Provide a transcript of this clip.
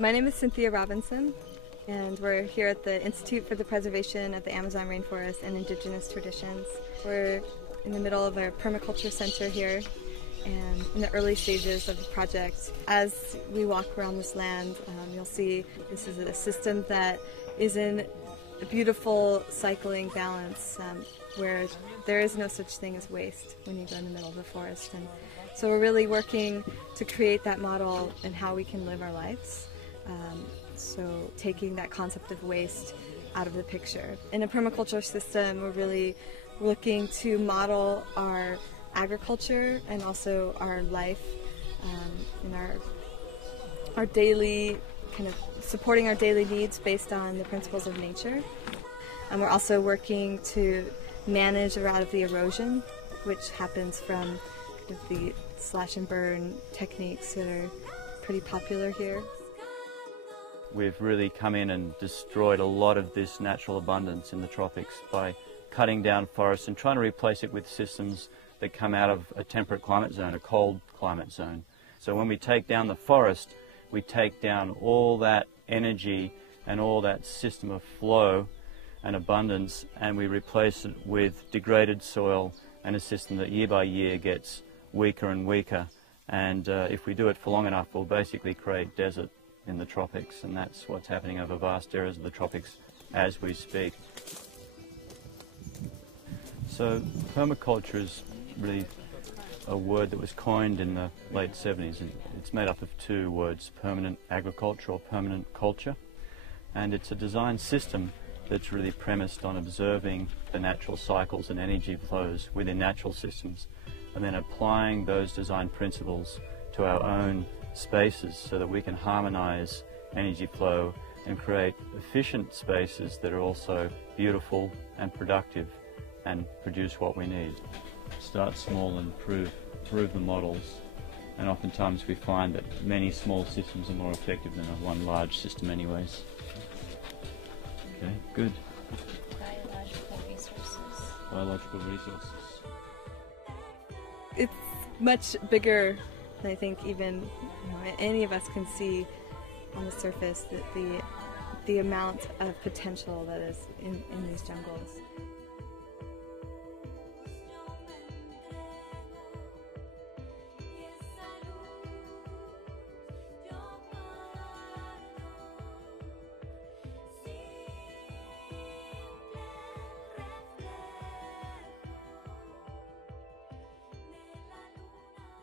My name is Cynthia Robinson, and we're here at the Institute for the Preservation of the Amazon Rainforest and Indigenous Traditions. We're in the middle of our Permaculture Center here and in the early stages of the project. As we walk around this land, you'll see this is a system that is in a beautiful cycling balance where there is no such thing as waste when you go in the middle of the forest. And so we're really working to create that model and how we can live our lives. So taking that concept of waste out of the picture. In a permaculture system, we're really looking to model our agriculture and also our life in our daily, kind of supporting our daily needs based on the principles of nature. And we're also working to manage a lot of the erosion, which happens from kind of the slash and burn techniques that are pretty popular here. We've really come in and destroyed a lot of this natural abundance in the tropics by cutting down forests and trying to replace it with systems that come out of a temperate climate zone, a cold climate zone. So when we take down the forest, we take down all that energy and all that system of flow and abundance, and we replace it with degraded soil and a system that year by year gets weaker and weaker. And if we do it for long enough, we'll basically create desert in the tropics, and that's what's happening over vast areas of the tropics as we speak. So permaculture is really a word that was coined in the late 70s, and it's made up of two words: permanent agriculture or permanent culture. And it's a design system that's really premised on observing the natural cycles and energy flows within natural systems, and then applying those design principles to our own spaces so that we can harmonize energy flow and create efficient spaces that are also beautiful and productive and produce what we need. Start small and prove the models, and oftentimes we find that many small systems are more effective than one large system anyways. Okay, good. Biological resources. Biological resources. It's much bigger than I think even any of us can see on the surface, that the amount of potential that is in these jungles.